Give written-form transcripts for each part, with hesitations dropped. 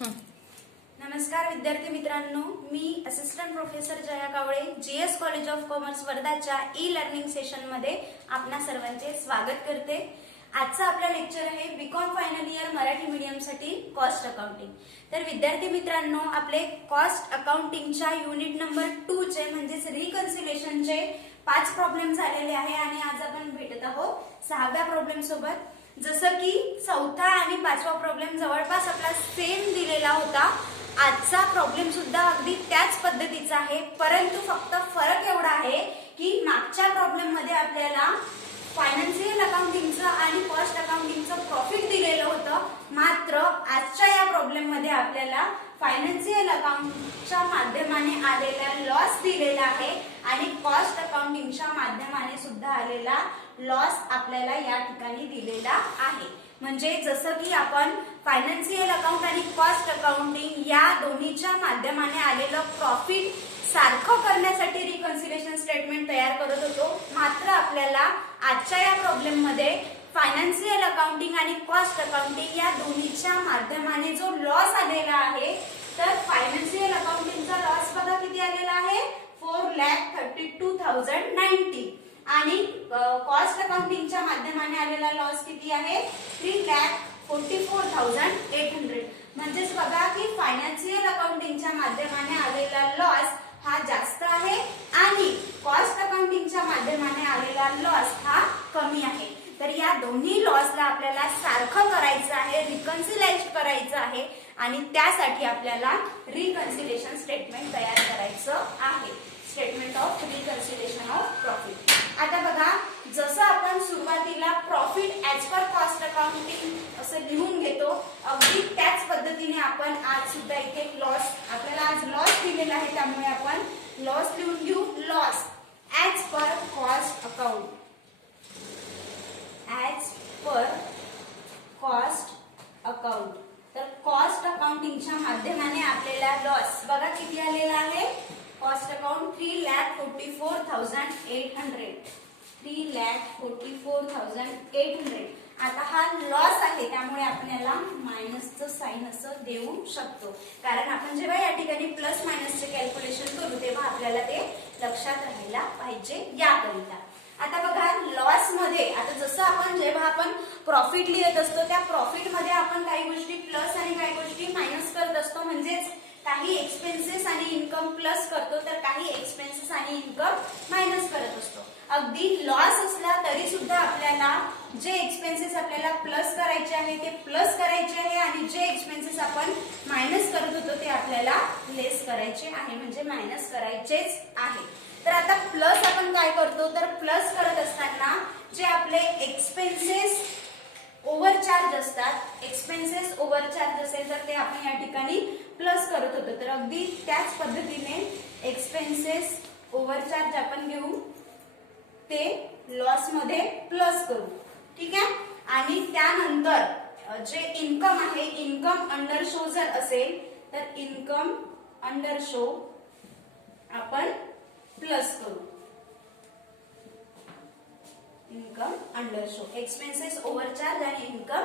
नमस्कार विद्यार्थी मित्रांनो, मी assistant professor Jaya Kawale, GS college of commerce वर्धाच्या ई लर्निंग सेशन मध्ये आपणा सर्वांचे स्वागत करते। आजचा आपला लेक्चर आहे BCom final year Marathi medium साठी कॉस्ट अकाउंटिंग। तर विद्यार्थी मित्रांनो, आपले कॉस्ट अकाउंटिंगच्या युनिट नंबर 2 चे म्हणजेच रिकन्सिलेशनचे 5 प्रॉब्लेम झालेले आहे आणि आज आपण भेटत आहोत 6व्या प्रॉब्लेम सोबत। जसं की 4था आणि 5वा प्रॉब्लेम जवळपास आपला सेम दिलेला होता, आजचा प्रॉब्लेम सुद्धा अगदी त्याच पद्धतीचा आहे, परंतु फक्त फरक एवढा आहे की मागच्या प्रॉब्लेम मध्ये आपल्याला फायनान्शियल अकाउंटिंगचं आणि कॉस्ट अकाउंटिंगचं प्रॉफिट दिलेलं होतं, मात्र आजच्या या प्रॉब्लेम मध्ये आपल्याला फायनान्शियल अकाउंटच्या माध्यमाने आलेला लॉस दिलेला आहे आणि कॉस्ट अकाउंटिंगच्या माध्यमाने सुद्धा आलेला लॉस आपल्याला या ठिकाणी दिलेला आहे। म्हणजे जसं की आपण फायनान्शियल अकाउंट आणि कॉस्ट अकाउंटिंग या दोन्हीच्या माध्यमाने आलेलं प्रॉफिट सारखं करण्यासाठी रिकन्सिलेशन स्टेटमेंट तयार करत होतो, मात्र आपल्याला आजच्या या प्रॉब्लेम मध्ये फायनान्शियल अकाउंटिंग आणि कॉस्ट अकाउंटिंग या दोन्हीच्या माध्यमाने जो लॉस आलेला आहे, तर फायनान्शियल अकाउंटिंगचा लॉस बघा किती आलेला आहे, 4,32,090 आणि कॉस्ट अकाउंटिंगच्या माध्यमाने आलेला लॉस किती आहे, 3,44,800। म्हणजेच बघा की फायनान्शियल अकाउंटिंगच्या माध्यमाने आलेला लॉस हा जास्त आहे आणि कॉस्ट अकाउंटिंगच्या माध्यमाने आलेला लॉस हा कमी आहे। तर या दोन्ही लॉसला आपल्याला सारखं करायचं आहे, रिकन्सिलाइज करायचं आहे आणि त्यासाठी आपल्याला रिकन्सिलेशन स्टेटमेंट तयार करायचं आहे, statement of reconciliation of profit. आता बघा, जसं आपण सुरुवातीला profit as per cost accounting असं लिहून घेतो, अगदी त्याच पद्धतीने आपण आज सुद्धा इथे लॉस, आपल्याला आज लॉस दिलेला आहे त्यामुळे आपण लॉस लिहून घेऊ, loss as per cost account, as per cost account. तर कॉस्ट अकाउंटिंगच्या माध्यमाने आपल्याला लॉस बघा किती आलेला आहे, कॉस्ट अकाउंट 3,44,800, 3,44,800। आता हा लॉस आहे त्यामुळे आपण याला मायनसचं साइन असं देऊ शकतो, कारण आपण जेव्हा या ठिकाणी प्लस मायनसचे कॅल्क्युलेशन करू तेव्हा आपल्याला ते लक्षात राहायला पाहिजे याकरिता। आता बघा, लॉस मध्ये आता जसं आपण जेव्हा आपण प्रॉफिट लिहित असतो त्या प्रॉफिट मध्ये आपण काही गोष्टी प्लस आणि काही गोष्टी मायनस करत असतो, म्हणजेच काही एक्सपेन्सेस आणि इन्कम प्लस करतो तर काही एक्सपेन्सेस आणि इन्कम मायनस करत असतो। अगदी लॉस असला तरी सुद्धा आपल्याला जे एक्सपेन्सेस आपल्याला प्लस करायचे आहे ते प्लस करायचे आहे आणि जे एक्सपेन्सेस आपण मायनस करत होतो ते आपल्याला लेस करायचे आहे, म्हणजे मायनस करायचेच आहे। तर आता प्लस आपण काय करतो, तर प्लस करत असताना जे आपले एक्सपेन्सेस ओव्हरचार्ज असतात, एक्सपेन्सेस ओव्हरचार्ज असेल तर ते आपण या ठिकाणी प्लस करत होतो, तर अगदी त्याच पद्धतीने एक्सपेन्सेस ओव्हरचार्ज आपण घेऊ, ते लॉस मध्ये प्लस करू, ठीक आहे। आणि त्यानंतर जे इन्कम आहे, इन्कम अंडर शो जर असेल तर इन्कम अंडर शो आपण प्लस करू, इन्कम अंडर शो, एक्सपेन्सेस ओव्हरचार्ज आणि इन्कम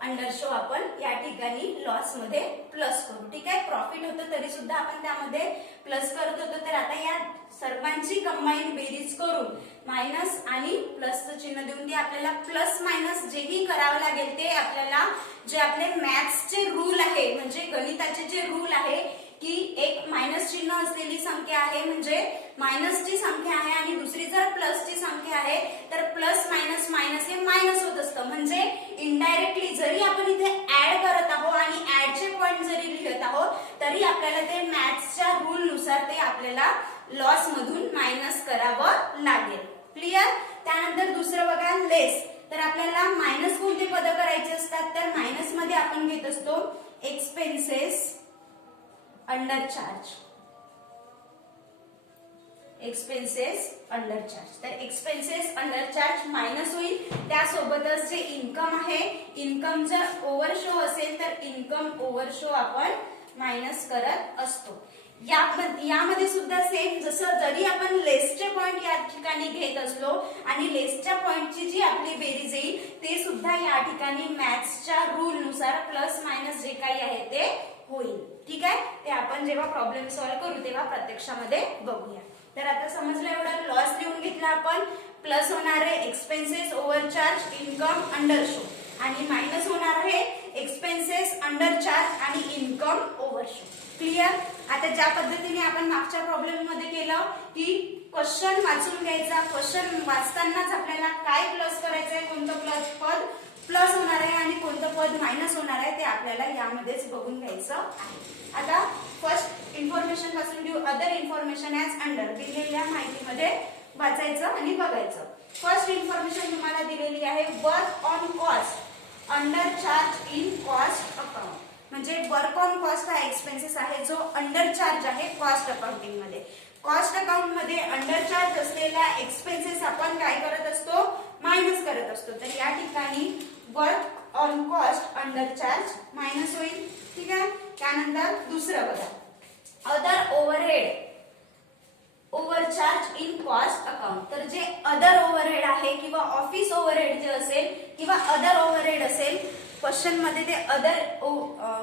अंडर शो आपण या ठिकाणी लॉस मध्ये प्लस करू, ठीक आहे। प्रॉफिट होतं तरी सुद्धा आपण त्यामध्ये प्लस करत होतो, तर आता या सर्वांची कंबाईन बेरीज करून मायनस आणि प्लसचं चिन्ह देऊन ते आपल्याला प्लस मायनस जेही करावं लागेल ते आपल्याला जे आपले मॅथ्सचे रूल आहे, म्हणजे गणिताचे जे रूल आहे की एक मायनस चिन्ह असलेली संख्या आहे म्हणजे मायनसची संख्या आहे आणि दुसरी जर प्लसची संख्या आहे तर प्लस मायनस मायनस हे मायनस होत असतं, म्हणजे इनडायरेक्टली जरी आपण इथे ऍड करत आहोत आणि ऍडचे पॉइंट जरी लिहित आहोत तरी आपल्याला ते मॅथ्सच्या रूल नुसार ते आपल्याला लॉस मधून मायनस करावं लागेल, क्लिअर। त्यानंतर दुसरं बघा, लेस, तर आपल्याला मायनस कोणते पद करायचे असतात, तर मायनस मध्ये आपण घेत असतो expenses under charge, expenses under charge. तर एक्सपेन्सेस अंडर चार्ज मायनस होईल, त्यासोबतच जे इन्कम आहे, इन्कम जर ओव्हर शो असेल तर इन्कम ओव्हर शो आपण मायनस करत असतो। यामध्ये सुद्धा सेम, जसं जरी आपण लेसचे पॉइंट या ठिकाणी घेत असलो आणि लेसच्या पॉइंटची जी आपली बेरीज येईल ते सुद्धा या ठिकाणी मॅथ्सच्या रूल नुसार प्लस मायनस जे काही आहे ते होईल. ठीक आहे, ते आपण जेव्हा प्रॉब्लेम सॉल्व्ह करू तेव्हा प्रत्यक्षामध्ये बघूया. तर आता समजलं एवढं. लॉस लिहून घेतला आपण, प्लस होणार आहे expenses overcharge income under show, आणि मायनस होणार आहे एक्सपेन्सेस अंडर चार्ज आणि इन्कम ओव्हर शो. क्लिअर. आता ज्या पद्धतीने आपण मागच्या प्रॉब्लेम मध्ये केलं की क्वेश्चन वाचून घ्यायचा, क्वेश्चन वाचतानाच आपल्याला काय प्लस करायचंय, कोणतं पद प्लस होणार आहे आणि कोणतं पद मायनस होणार आहे ते आपल्याला यामध्येच बघून घ्यायचं आहे. आता फर्स्ट इन्फॉर्मेशन पासून घेऊ. अदर इन्फॉर्मेशन ऍज अंडर, दिलेल्या माहितीमध्ये वाचायचं आणि बघायचं. फर्स्ट इन्फॉर्मेशन तुम्हाला दिलेली आहे, work on cost under charge in cost account. म्हणजे वर्क ऑन कॉस्ट हा एक्सपेन्सेस आहे जो अंडर चार्ज आहे कॉस्ट अकाउंटिंग मध्ये. कॉस्ट अकाउंट मध्ये अंडर चार्ज असलेला एक्सपेन्सेस आपण काय करत असतो, मायनस करत असतो. तर या ठिकाणी work on cost under charge minus होईल. ठीक आहे. त्यानंतर दुसरं बघा, other overhead overcharge in cost account. तर जे अदर ओव्हरहेड आहे किंवा ऑफिस ओव्हरहेड जे असेल किंवा अदर ओव्हरहेड असेल, क्वेश्चन मध्ये ते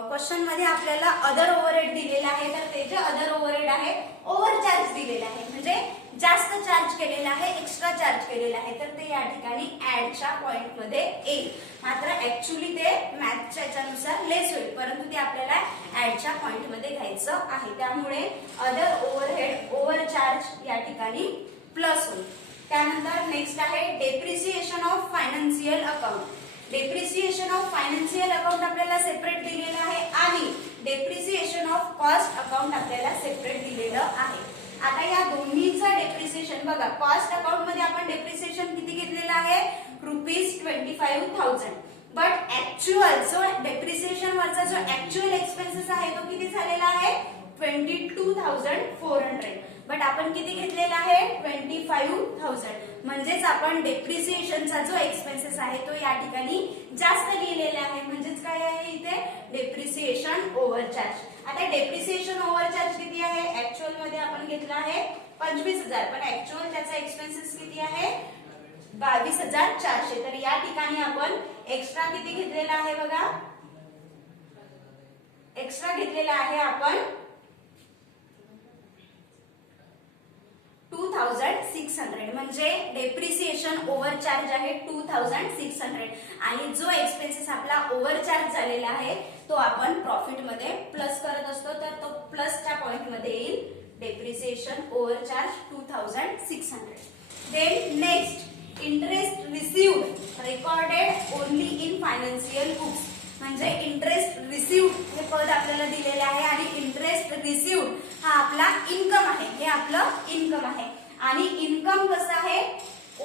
क्वेश्चन मध्ये आपल्याला अदर ओव्हरहेड दिलेला आहे, तर ते जे अदर ओव्हरहेड आहे ओव्हरचार्ज दिलेला आहे, म्हणजे जास्त चार्ज केलेला आहे, एक्स्ट्रा चार्ज केलेला आहे, तर ते या ठिकाणी ऍडच्या पॉइंट मध्ये येईल. मात्र ऍक्च्युअली ते मॅथच्या याच्यानुसार लेस होईल, परंतु ते आपल्याला ऍडच्या पॉइंट मध्ये घ्यायचं आहे. त्यामुळे अदर ओव्हरहेड ओव्हरचार्ज या ठिकाणी प्लस होईल. त्यानंतर नेक्स्ट आहे depreciation of financial account. Depreciation of financial account आपल्याला सेपरेट दिलेलं आहे आणि डेप्रिसिएशन ऑफ कॉस्ट अकाउंट आपल्याला सेपरेट दिलेलं आहे. आता या दोन्हीचं डेप्रिसिएशन बघा, कॉस्ट अकाउंट मध्ये आपण डेप्रिसिएशन किती घेतलेलं आहे, ₹25,000. बट ऍक्च्युअल जो डेप्रिसिएशन वरचा जो ऍक्च्युअल एक्सपेन्सेस आहे तो किती झालेला आहे, 22,400. बट आपण किती घेतलेला आहे, 25,000. म्हणजेच आपण डेप्रिसिएशनचा जो एक्सपेन्सेस आहे तो या ठिकाणी जास्त लिहिलेला आहे. म्हणजेच काय आहे इथे, डेप्रिसिएशन ओव्हरचार्ज. आता डेप्रिसिएशन ओव्हरचार्ज किती आहे, ऍक्च्युअल मध्ये आपण घेतला आहे 25,000, पण ऍक्च्युअल त्याचा एक्सपेन्सेस किती आहे, 22,400. तर या ठिकाणी आपण एक्स्ट्रा किती घेतलेला आहे बघा, एक्स्ट्रा घेतलेला आहे आपण 2,600. म्हणजे डेप्रिसिएशन ओव्हरचार्ज आहे 2,600 आणि जो एक्सपेन्सेस आपला ओव्हरचार्ज झालेला आहे तो आपण प्रॉफिट मध्ये प्लस करत असतो, तर तो प्लसच्या पॉइंट मध्ये येईल. Depreciation overcharge 2,600. Then next, interest received recorded only in financial books. म्हणजे इंटरेस्ट रिसिव्ड हे पद आपल्याला दिलेले आहे आणि इंटरेस्ट रिसिव्ड हा आपला इन्कम आहे, हे आपलं इन्कम आहे. आणि इन्कम कसं आहे,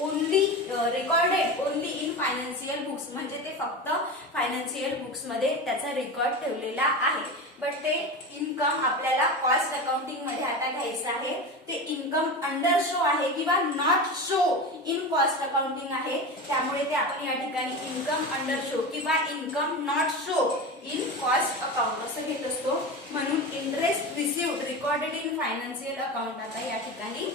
only recorded only in financial books, म्हणजे ते फक्त फायनान्शियल बुक्स मध्ये त्याचा रेकॉर्ड ठेवलेला आहे. बट ते इन्कम आपल्याला कॉस्ट अकाउंटिंग मध्ये आता घ्यायचं आहे. ते इन्कम अंडर शो आहे किंवा not show in cost accounting आहे, त्यामुळे ते आपण या ठिकाणी इन्कम अंडर शो किंवा income not show in cost account असं घेत असतो. म्हणून interest received recorded in financial account आता या ठिकाणी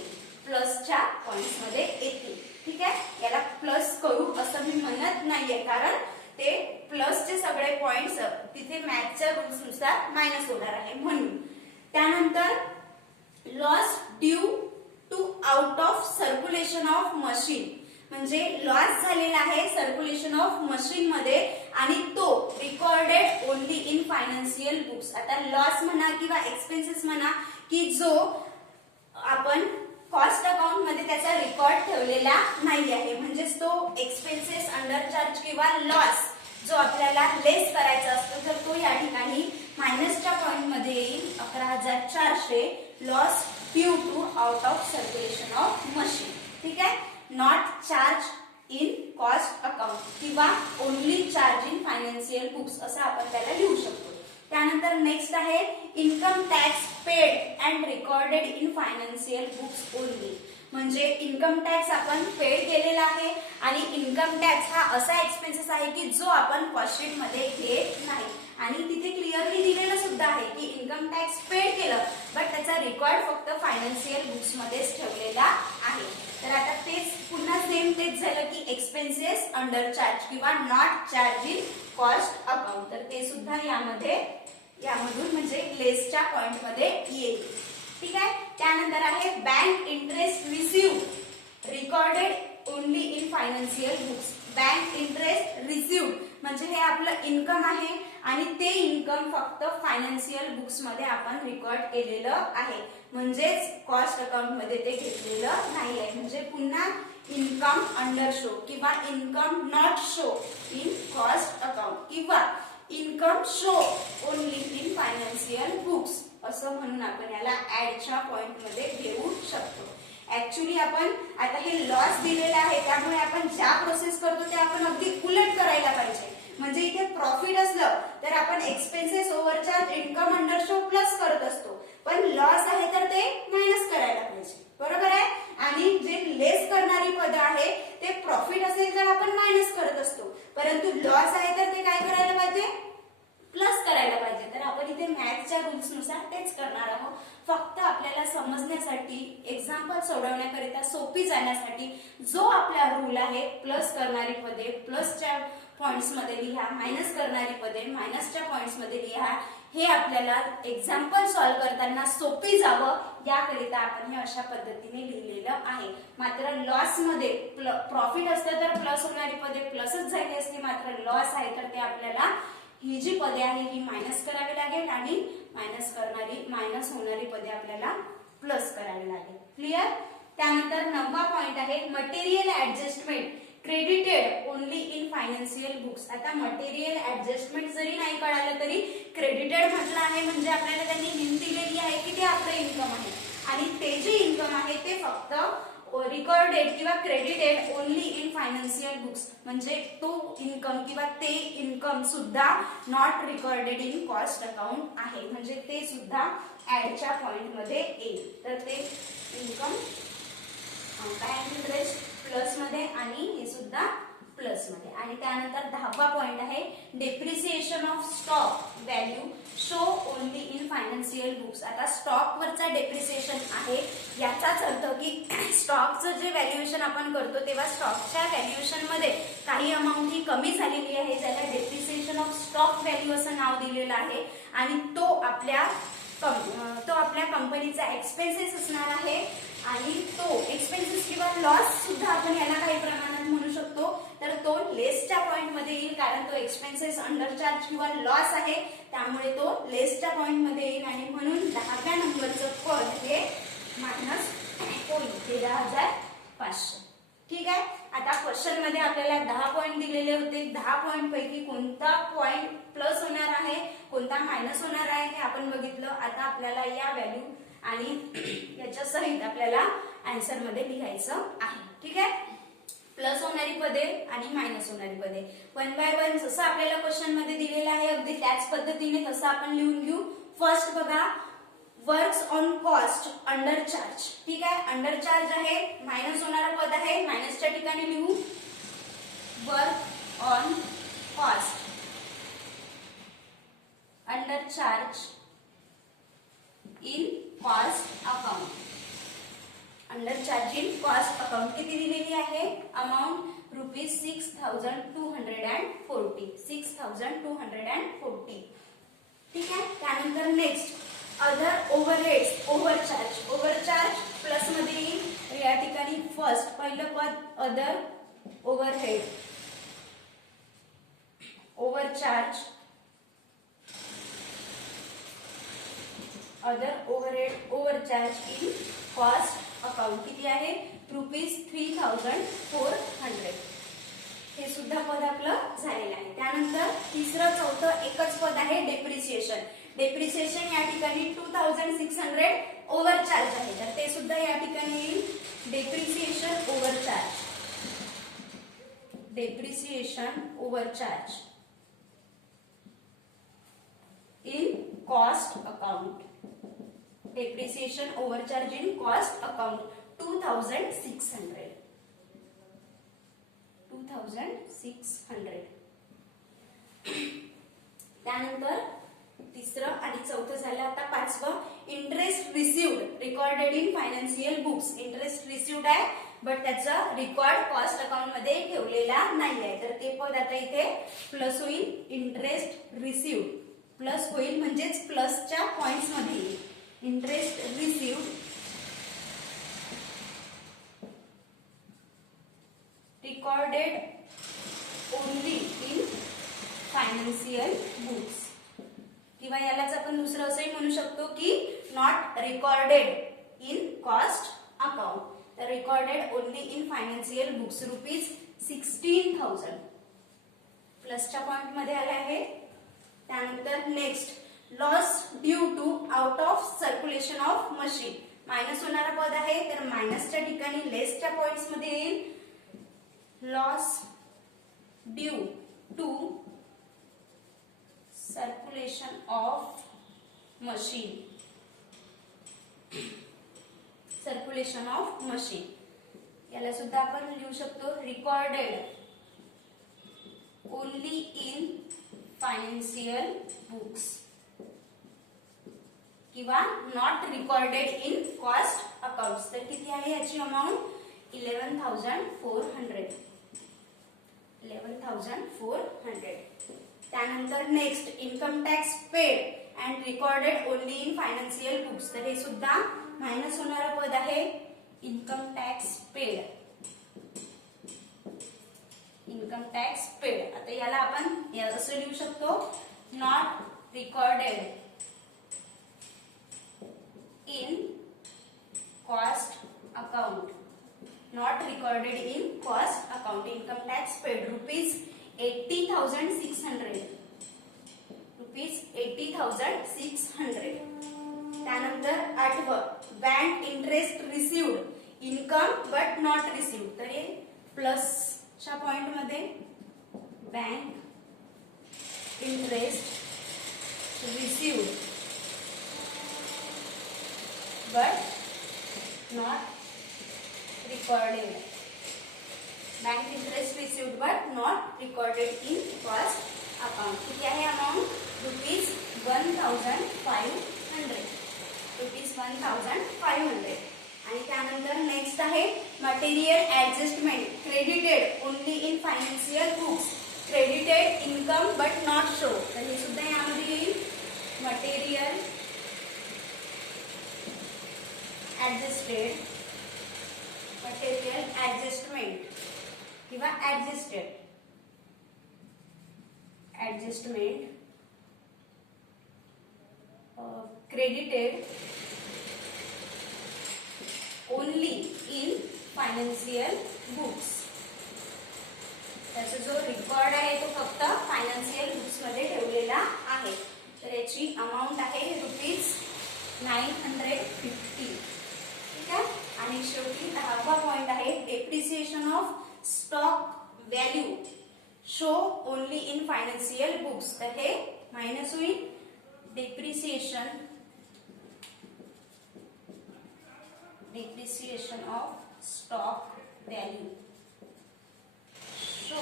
प्लसच्या पॉइंट्स मध्ये येतील. ठीक आहे, याला प्लस करू असं मी म्हणत नाहीये, कारण ते प्लसचे सगळे पॉइंट्स तिथे मॅथच्या रूल्स नुसार मायनस होणार आहे म्हणून. त्यानंतर loss due to out of circulation of machine. म्हणजे लॉस झालेला आहे सर्क्युलेशन ऑफ मशीन मध्ये आणि तो recorded only in financial books. आता लॉस म्हणा किंवा एक्सपेन्सेस म्हणा की जो आपण कॉस्ट अकाउंट मध्ये त्याचा रेकॉर्ड ठेवलेला नाही आहे, म्हणजेच तो एक्सपेन्सेस अंडर चार्ज किंवा लॉस जो आपल्याला लेस करायचा असतो, तर तो या ठिकाणी मायनसच्या पॉइंट मध्ये येईल. 11,400 loss due to out of circulation of machine. ठीक आहे, not charge in cost account किंवा only charge in financial books असं आपण त्याला लिहू शकतो. त्यानंतर नेक्स्ट आहे income tax paid and recorded in financial books only. म्हणजे इन्कम टॅक्स आपण पेड केलेला आहे आणि इन्कम टॅक्स हा असा एक्सपेन्सेस आहे की जो आपण कॉस्ट शीट मध्ये घेत नाही आणि तिथे क्लिअरली दिलेलं सुद्धा आहे की इन्कम टॅक्स पेड केलं, बट त्याचा रेकॉर्ड फक्त फायनान्शियल बुक्स मध्येच ठेवलेला आहे. तर आता तेच पुन्हा सेम तेच झालं की एक्सपेन्सेस अंडर चार्ज किंवा not charge in cost account, तर ते सुद्धा यामध्ये यामधून म्हणजे लेसच्या पॉइंट मध्ये येईल. ठीक आहे. त्यानंतर आहे bank interest receive recorded only in financial books. Bank interest receive म्हणजे हे आपलं इन्कम आहे आणि ते इन्कम फक्त फायनान्शियल बुक्स मध्ये आपण रेकॉर्ड केलेलं आहे, म्हणजेच कॉस्ट अकाउंट मध्ये ते घेतलेलं नाही आहे. म्हणजे पुन्हा इन्कम अंडर शो किंवा income not show in cost account किंवा income show only in financial books असं म्हणून आपण याला ऍडच्या पॉइंट मध्ये घेऊ शकतो. ऍक्च्युली आपण आता हे लॉस दिलेला आहे त्यामुळे आपण ज्या प्रोसेस करतो ते आपण अगदी उलट करायला पाहिजे. म्हणजे इथे प्रॉफिट असलं तर आपण expenses overcharge income under show plus करत असतो, पण लॉस आहे तर ते मायनस करायला पाहिजे. बरोबर आहे. आणि जे लेस करणारी पद आहे ते प्रॉफिट असेल तर आपण मायनस करत असतो, परंतु लॉस आहे तर ते काय करायला पाहिजे, प्लस करायला पाहिजे. तर आपण इथे मॅथच्या रूल्स नुसार तेच करणार आहोत. फक्त आपल्याला समजण्यासाठी एक्झाम्पल सोडवण्याकरिता सोपी जाण्यासाठी जो आपला रूल आहे प्लस करणारी पदे प्लसच्या पॉइंट्स मध्ये लिहा, मायनस करणारी पदे मायनसच्या पॉइंट्स मध्ये लिहा, हे आपल्याला एक्झाम्पल सॉल्व्ह करताना सोपी जावं याकरिता आपण हे अशा पद्धतीने लिहिलेलं आहे. मात्र लॉस मध्ये प्रॉफिट असतं तर प्लस होणारी पदे प्लसच झाली असती, मात्र लॉस आहे तर ते आपल्याला ही जी पदे आहे ही मायनस करावी लागेल आणि मायनस होणारी पदे आपल्याला प्लस करावी लागेल. क्लिअर. त्यानंतर 9वा पॉइंट आहे material adjustment credited only in financial books. आता मटेरियल ऍडजस्टमेंट जरी नाही कळालं तरी क्रेडिटेड म्हटलं आहे म्हणजे आपल्याला त्यांनी हिंट दिलेली आहे की ते आपलं इन्कम आहे आणि ते जे इन्कम आहे ते फक्त रिकॉर्डेड किंवा credited only in financial books म्हणजे तो इन्कम किंवा ते इन्कम सुद्धा not recorded in cost account आहे, म्हणजे ते सुद्धा ऍडच्या पॉइंट मध्ये येईल. तर ते इन्कम बँक इंटरेस्ट प्लस मध्ये आणि हे सुद्धा प्लस मध्ये. आणि त्यानंतर 10वा पॉइंट आहे depreciation of stock value show only in financial books. आता स्टॉक वरचा डेप्रिसिएशन आहे याचाच अर्थ की स्टॉकचं जे व्हॅल्युएशन आपण करतो तेव्हा स्टॉकच्या व्हॅल्युएशन मध्ये काही अमाऊंट ही कमी झालेली आहे ज्याला डेप्रिसिएशन ऑफ स्टॉक व्हॅल्यू असं नाव दिलेलं आहे आणि तो आपल्या कंपनीचा एक्सपेन्सेस असणार आहे आणि तो एक्सपेन्सेस किंवा लॉस सुद्धा आपण याला काही प्रमाणात म्हणू शकतो. तर तो लेसच्या पॉइंट मध्ये येईल कारण तो एक्सपेन्सेस अंडरचार्ज किंवा लॉस आहे त्यामुळे तो लेसच्या पॉइंट मध्ये येईल आणि म्हणून 10व्या नंबरचं पद हे मायनस होईल 13,500. ठीक आहे. आता क्वेश्चन मध्ये आपल्याला 10 पॉइंट दिलेले होते. 10 पॉइंट पैकी कोणता पॉइंट प्लस होणार आहे कोणता मायनस होणार आहे हे आपण बघितलं. आता आपल्याला या व्हॅल्यू आणि याच्या सहित आपल्याला आन्सर मध्ये लिहायचं आहे. ठीक आहे. प्लस होणारी पदे आणि मायनस होणारी पदे 1 बाय 1 जसं आपल्याला क्वेश्चन मध्ये दिलेलं आहे अगदी त्याच पद्धतीने तसं आपण लिहून घेऊ. फर्स्ट बघा works on cost under charge. ठीक आहे. अंडर चार्ज आहे मायनस होणारा पद आहे मायनसच्या ठिकाणी लिहू work on cost under charge in cost account. Under charge in cost account किती दिलेली आहे अमाऊंट ₹6,240. 6,240. ठीक आहे. त्यानंतर next other overheads overcharge plus मध्ये येईल या ठिकाणी. फर्स्ट पहिलं पद other overhead overcharge other overhead overcharge in cost account किती आहे ₹3,400. हे सुद्धा पद आपलं झालेलं आहे. त्यानंतर तिसरं चौथं एकच पद आहे डेप्रिसिएशन. डेप्रिसिएशन या ठिकाणी 2,600 ओव्हरचार्ज आहे तर ते सुद्धा या ठिकाणी येईल depreciation overcharge. Depreciation overcharge in cost account. Depreciation overcharge in cost account 2,600. त्यानंतर तिसरं आणि चौथं झालं. आता पाचवं interest received recorded in financial books. Interest received आहे बट त्याचा रिकॉर्ड कॉस्ट अकाउंट मध्ये ठेवलेला नाही आहे तर ते पद आता इथे प्लस होईल इंटरेस्ट रिसिव्ड. प्लस होईल म्हणजेच प्लसच्या पॉइंट्स मध्ये येईल. Interest received recorded only in financial books किंवा यालाच आपण दुसरं असंही म्हणू शकतो की not recorded in cost account. तर recorded only in financial books ₹16,000 प्लसच्या पॉइंट मध्ये आले आहे. त्यानंतर next loss due to out of circulation of machine. Minus होणारा पद आहे तर मायनसच्या ठिकाणी लेसच्या पॉइंट्स मध्ये येईल. Loss due to circulation of machine. Circulation of machine याला सुद्धा आपण लिहू शकतो recorded only in financial books किंवा not recorded in cost accounts. तर किती आहे याची अमाऊंट 11,400. 11,400. त्यानंतर next income tax paid and recorded only in financial books. तर हे सुद्धा मायनस होणारा पद आहे. Income tax paid. Income tax paid. आता याला आपण असं लिहू शकतो not recorded in cost account. Not recorded in cost account. Income tax paid ₹80,600. ₹80,600. त्यानंतर 8व bank interest received income but not received. तर हे प्लसच्या पॉइंट मध्ये bank interest received but not recorded. Bank interest received but not recorded in cost account. किती आहे amount ₹1,500. ₹1,500. आणि त्यानंतर नेक्स्ट आहे material adjustment credited only in financial books. Credited income but not show. तर हे सुद्धा यामध्ये येईल मटेरियल ऍडजस्टेड. मटेरियल ऍडजस्टमेंट किंवा adjustment credited only in financial books. त्याचा जो रेकॉर्ड आहे तो फक्त फायनान्शियल बुक्स मध्ये ठेवलेला आहे. तर याची अमाऊंट आहे ₹950. ठीक आहे. आणि शेवटी 10वा पॉइंट आहे depreciation of stock value show only in financial books. तर हे मायनस होईल. Depreciation of stock value show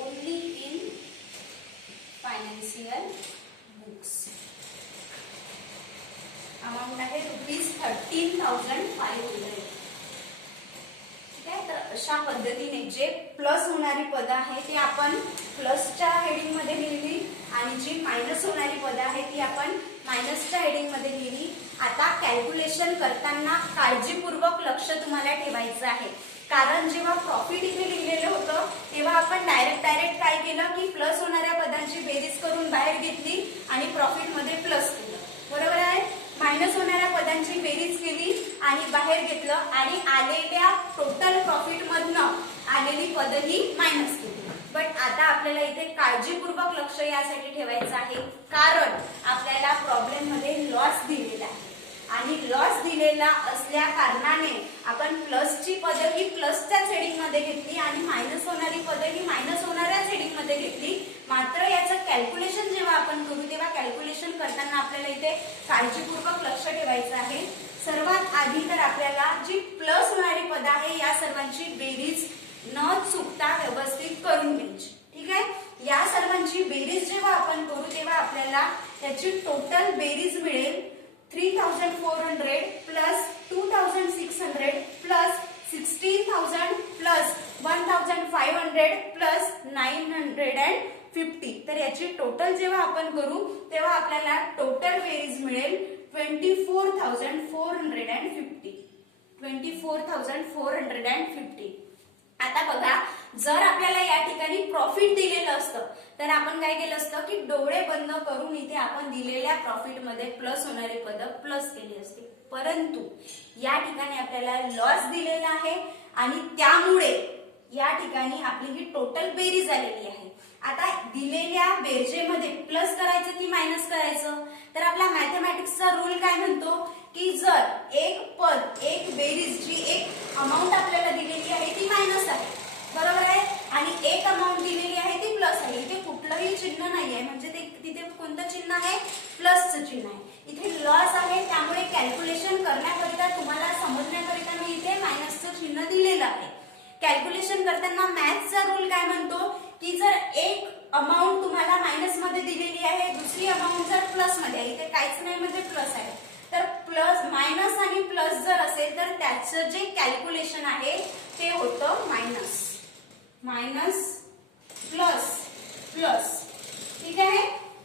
only in financial books. Amount आहे ₹13,500. ठीक आहे. तर अशा पद्धतीने जे प्लस होणारी पद आहे ती आपण प्लसच्या हेडिंग मध्ये लिहिली आणि जी मायनस होणारी पद आहे ती आपण मायनसच्या हेडिंग मध्ये लिहिली. आता कॅल्क्युलेशन करताना काळजीपूर्वक लक्ष तुम्हाला ठेवायचं आहे. कारण जेव्हा प्रॉफिट इथे लिहिलेलं होतं तेव्हा आपण डायरेक्ट काय केलं की प्लस होणाऱ्या पदांची बेरीज करून बाहेर घेतली आणि प्रॉफिट मध्ये प्लस केलं. बरोबर आहे. मायनस होणाऱ्या पदांची बेरीज केली आणि बाहेर घेतलं आणि आलेल्या टोटल प्रॉफिट मधनं आलेली पद ही मायनस केली. बट आता आपल्याला इथे काळजीपूर्वक लक्ष यासाठी ठेवायचं आहे कारण आपल्याला प्रॉब्लेम मध्ये लॉस दिलेला आहे आणि लॉस दिलेला असल्या कारणाने आपण प्लसची पद ही प्लसच्याच हेडिंग मध्ये घेतली आणि मायनस होणारी पद ही मायनस होणाऱ्याच हेडिंग मध्ये घेतली. मात्र याचं कॅल्क्युलेशन जेव्हा आपण करू तेव्हा कॅल्क्युलेशन करताना आपल्याला इथे काळजीपूर्वक लक्ष ठेवायचं आहे. सर्वात आधी तर आपल्याला जी प्लस होणारी पद आहे या सर्वांची बेरीज न चुकता व्यवस्थित करून घ्यायची. ठीक आहे. या सर्वांची बेरीज जेव्हा आपण करू तेव्हा आपल्याला त्याची टोटल बेरीज मिळेल 3,400 प्लस 2,600 प्लस 16,000 प्लस 1,500 प्लस 950. 50. तर याची टोटल जेव्हा आपण करू तेव्हा आपल्याला टोटल बेरीज मिळेल 24,450. 24,450. आता बघा, जर आपल्याला या ठिकाणी प्रॉफिट दिलेलं असतं तर आपण काय केलं असतं की डोळे बंद करून इथे आपण दिलेल्या प्रॉफिट मध्ये प्लस होणारी पद प्लस केली असते. परंतु या ठिकाणी आपल्याला लॉस दिलेला आहे आणि त्यामुळे या ठिकाणी आपली ही टोटल बेरीज आलेली आहे. आता दिलेल्या बेरजेमध्ये प्लस करायचं की मायनस करायचं, तर आपला मॅथमॅटिक्सचा रूल काय म्हणतो की जर एक पद एक बेरीज जी एक अमाऊंट आपल्याला दिलेली आहे ती मायनस आहे, बरोबर आहे, आणि एक अमाऊंट दिलेली आहे ती प्लस आहे. इथे कुठलंही चिन्ह नाही आहे, म्हणजे तिथे कोणतं चिन्ह आहे, प्लसचं चिन्ह आहे. इथे लॉस आहे, त्यामुळे कॅल्क्युलेशन करण्याकरिता तुम्हाला समजण्याकरिता मी इथे मायनसचं चिन्ह दिलेलं आहे. कॅल्क्युलेशन करताना मॅथ्सचा रूल काय म्हणतो की जर एक अमाऊंट तुम्हाला मायनस मध्ये दिलेली आहे, दुसरी अमाऊंट जर प्लस मध्ये आहे, इथे काहीच नाही म्हणजे प्लस आहे, तर प्लस मायनस आणि प्लस जर असेल तर त्याचं जे कॅल्क्युलेशन आहे ते होतं मायनस प्लस प्लस. ठीक आहे,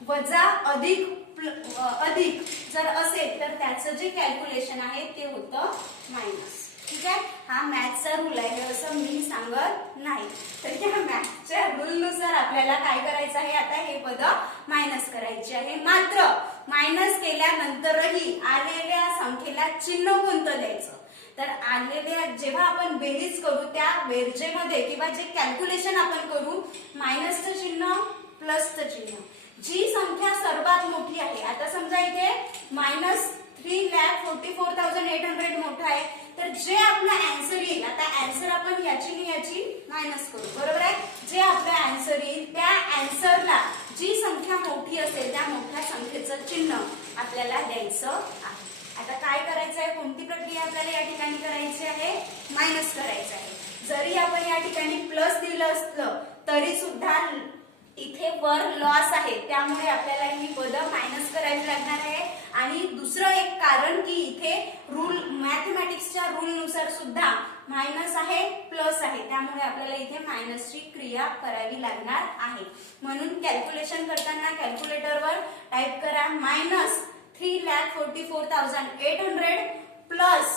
वजा अधिक अधिक जर असेल तर त्याचं जे कॅल्क्युलेशन आहे ते होतं मायनस. ठीक आहे, हा मॅथ्सचा रूल आहे, असं मी सांगत नाही. तर त्या मॅथ्सच्या रूल नुसार आपल्याला काय करायचं आहे, आता हे पद मायनस करायचे आहे. मात्र मायनस केल्यानंतरही आलेल्या संख्येला चिन्ह कोणतं द्यायचं, तर आलेल्या जेव्हा आपण बेरीज करू त्या बेरजेमध्ये किंवा जे कॅल्क्युलेशन आपण करू मायनसचं चिन्ह प्लसचं चिन्ह, जी संख्या सर्वात मोठी आहे. आता समजा इथे -3,44,800 मोठा आहे, तर जे आपला आन्सर येईल, आता आन्सर आपण याची आणि याची मायनस करू, बरोबर आहे, जे आपला आन्सर येईल त्या आन्सरला जी संख्या मोठी असेल त्या मोठ्या संख्येचं चिन्ह आपल्याला द्यायचं आहे. आता काय करायचं आहे, कोणती प्रक्रिया आपल्याला या ठिकाणी करायची आहे, मायनस करायचं आहे. जरी आपण या ठिकाणी प्लस दिलं असलं तरी सुद्धा इथे वर लॉस आहे, त्यामुळे आपल्याला ही पद मायनस करावी लागणार आहे. आणि दुसरं एक कारण की इथे रूल मॅथमॅटिक्सच्या रूल नुसार सुद्धा मायनस आहे प्लस आहे, त्यामुळे आपल्याला इथे मायनसची क्रिया करावी लागणार आहे. म्हणून कॅल्क्युलेशन करताना कॅल्क्युलेटरवर टाइप करा -3,44,800 प्लस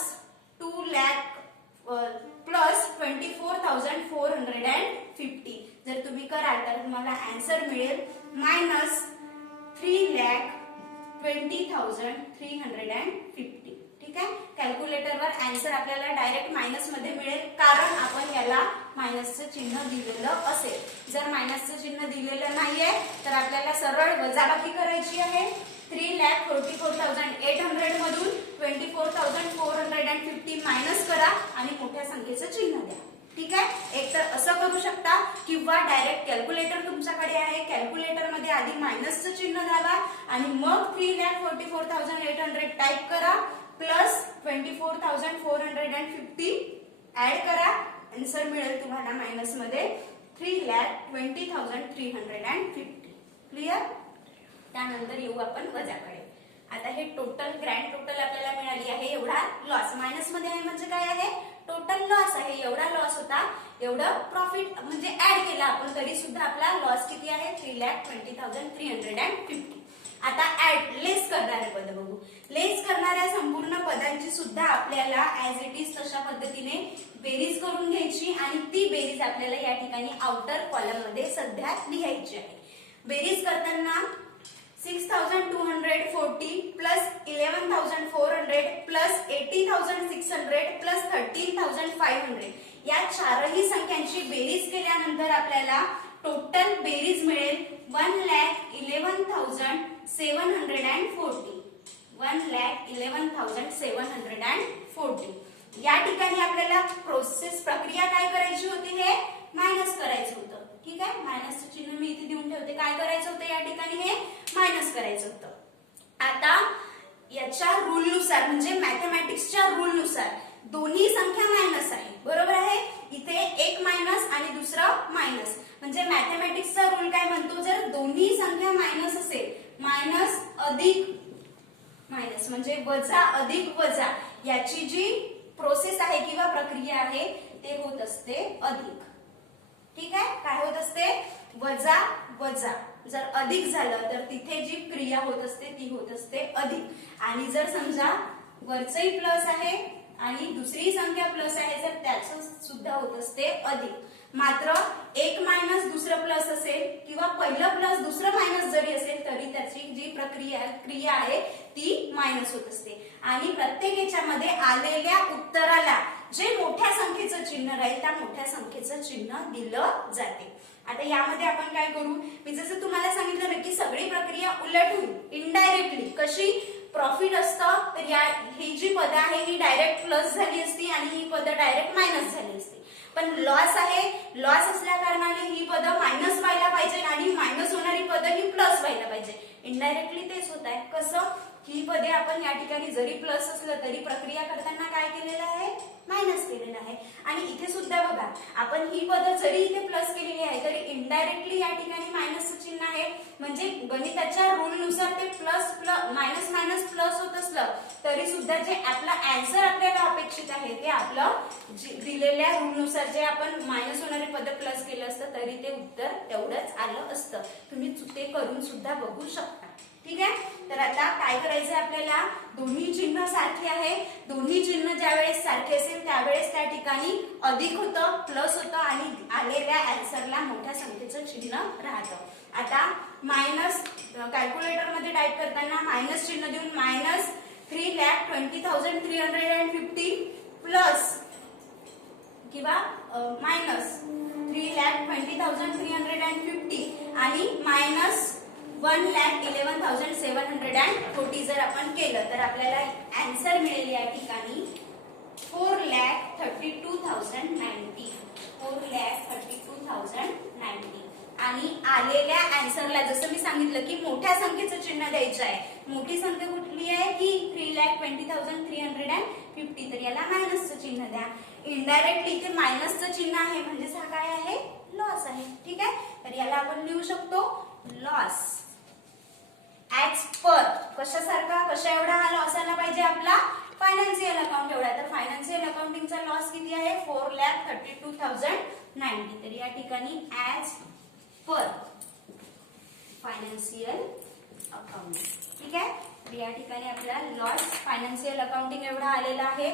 24,450. जर तुम्ही कराल तर तुम्हाला आन्सर मिळेल -3,20,350. ठीक आहे, कॅल्क्युलेटरवर आन्सर आपल्याला डायरेक्ट मायनस मध्ये मिळेल, कारण आपण याला मायनसचं चिन्ह दिलेलं असेल. जर मायनसचं चिन्ह दिलेलं नाहीये तर आपल्याला सरळ वजाबाकी करायची आहे. 3,44,800 मधून 24,450 मायनस करा आणि मोठ्या संख्येचं चिन्ह द्या. ठीक आहे, एक तर असं करू शकता किंवा डायरेक्ट कॅल्क्युलेटर तुमच्याकडे आहे, कॅल्क्युलेटर मध्ये आधी मायनसचं चिन्ह द्यावा आणि मग 3,44,800 टाइप करा प्लस 24,450 ऍड करा, आन्सर मिळेल तुम्हाला मायनस मध्ये 3,20,350. क्लिअर. त्यानंतर येऊ आपण वजाकडे. आता हे टोटल ग्रँड टोटल आपल्याला मिळाली आहे, एवढा लॉस मायनस मध्ये आहे म्हणजे काय आहे, टोटल लॉस आहे. एवढा लॉस होता, एवढं प्रॉफिट म्हणजे ऍड केला आपण तरी सुद्धा आपला लॉस किती आहे, 3,20,350. आता ऍड लेस करणारे पद बघू. लेस करणाऱ्या संपूर्ण पदांची सुद्धा आपल्याला ऍज इट इज तशा पद्धतीने बेरीज करून घ्यायची आणि ती बेरीज आपल्याला या ठिकाणी आउटर कॉलम मध्ये सध्या लिहायची आहे. बेरीज करताना 6,240 प्लस 11,400 प्लस 80,600 प्लस 13,500 या चारही संख्यांची बेरीज केल्यानंतर आपल्याला टोटल बेरीज मिळेल 1,11,740. 1,11,740. या ठिकाणी आपल्याला प्रोसेस प्रक्रिया काय करायची होती, हे मायनस करायचं होतं. ठीक आहे, मायनसचं चिन्ह मी इथे देऊन ठेवते. काय करायचं होतं या ठिकाणी, हे मायनस करायचं होतं. आता याच्या रूल नुसार म्हणजे मॅथमॅटिक्सच्या रूल नुसार दोन्ही संख्या मायनस आहे, बरोबर आहे. इथे एक मायनस आणि दुसरं मायनस, म्हणजे मॅथमॅटिक्सचा रूल काय म्हणतो, जर दोन्ही संख्या मायनस असेल, मायनस अधिक मायनस म्हणजे वजा अधिक वजा, याची जी प्रोसेस आहे किंवा प्रक्रिया आहे ते होत असते अधिक. ठीक आहे, काय होत असते, वजा वजा, जर अधिक झालं तर तिथे जी क्रिया होत असते ती होत असते अधिक, आणि जर समजा वरचंही प्लस आहे आणि दुसरी संख्या प्लस आहे तर त्याचं सुद्धा होत असते अधिक. मात्र एक मायनस दुसरं प्लस असेल किंवा पहिलं प्लस दुसरं मायनस जरी असेल तरी त्याची जी क्रिया आहे ती मायनस होत असते. आणि प्रत्येक याच्यामध्ये आलेल्या उत्तराला जे मोठ्या संख्येचं चिन्ह राहील त्या मोठ्या संख्येचं चिन्ह दिलं जाते. आता यामध्ये आपण काय करू, मी जसं तुम्हाला सांगितलं ना की सगळी प्रक्रिया उलट होईल, इनडायरेक्टली. कशी, प्रॉफिट असतं तर ही जी पद आहे ही डायरेक्ट प्लस झाली असती आणि ही पद डायरेक्ट मायनस झाली असती. पण लॉस आहे, लॉस असल्या कारणाने ही पद मायनस व्हायला पाहिजे आणि मायनस होणारी पद ही प्लस व्हायला पाहिजे. इनडायरेक्टली तेच होत आहे. कसं, ही पदे आपण या ठिकाणी जरी प्लस असलं तरी प्रक्रिया करताना काय केलेलं आहे, मायनस केलेलं आहे. आणि इथे सुद्धा बघा, आपण ही पद जरी इथे प्लस केलेली आहे तरी इनडायरेक्टली या ठिकाणी मायनसचं चिन्ह आहे. म्हणजे गणिताच्या रूलनुसार ते प्लस मायनस मायनस प्लस होत असलं तरी सुद्धा जे आपला आन्सर आपल्याला अपेक्षित आहे ते आपलं दिलेल्या रूलनुसार जे आपण मायनस होणारे पद प्लस केलं असतं तरी ते उत्तर तेवढंच आलं असतं. तुम्ही ते करून सुद्धा बघू शकता. ठीक आहे. तर आता काय करायचं आपल्याला, दोन्ही चिन्ह सारखे आहे. दोन्ही चिन्ह ज्यावेळेस सारखे असेल त्यावेळेस त्या ठिकाणी अधिक होतं, प्लस होतं आणि आलेल्या आन्सरला मोठ्या संख्येचं चिन्ह राहतं. आता मायनस कॅल्क्युलेटर मध्ये टाइप करताना मायनस चिन्ह देऊन मायनस 3,20,350 प्लस किंवा मायनस 3,20,350 आणि मायनस 1,11,740 जर आपण केलं तर आपल्याला आन्सर मिळेल या ठिकाणी 4,32,090. 4,32,090. आणि आलेल्या आन्सरला जसं मी सांगितलं की मोठ्या संख्येचं चिन्ह द्यायचं आहे. मोठी संख्या कुठली आहे की 3,20,350, तर याला मायनसचं चिन्ह द्या. इनडायरेक्टली इथे मायनसचं चिन्ह आहे म्हणजे हा काय आहे, लॉस आहे. ठीक आहे. तर याला आपण लिहू शकतो लॉस ऍज पर कशासारखा, कशा एवढा हा लॉस आला पाहिजे आपला, फायनान्शियल अकाउंट एवढा. तर फायनान्शियल अकाउंटिंगचा लॉस किती आहे, 4,32,090. तर या ठिकाणी ऍज पर फायनान्शियल अकाउंटिंग. ठीक आहे. तर या ठिकाणी आपला लॉस फायनान्शियल अकाउंटिंग एवढा आलेला आहे.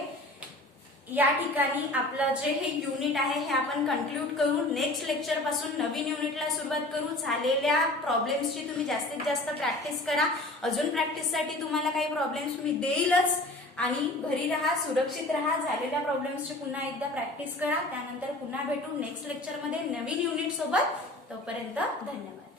या ठिकाणी आपलं जे हे युनिट आहे हे आपण कंक्लूड करू. नेक्स्ट लेक्चर पासून नवीन युनिटला सुरुवात करू. झालेल्या प्रॉब्लेम्सची तुम्ही जास्तीत जास्त प्रॅक्टिस करा. अजून प्रॅक्टिससाठी तुम्हाला काही प्रॉब्लेम्स मी देईलच. आणि घरी राहा, सुरक्षित राहा. झालेल्या प्रॉब्लेम्सची पुन्हा एकदा प्रॅक्टिस करा. त्यानंतर पुन्हा भेटू नेक्स्ट लेक्चरमध्ये नवीन युनिट सोबत. तोपर्यंत धन्यवाद.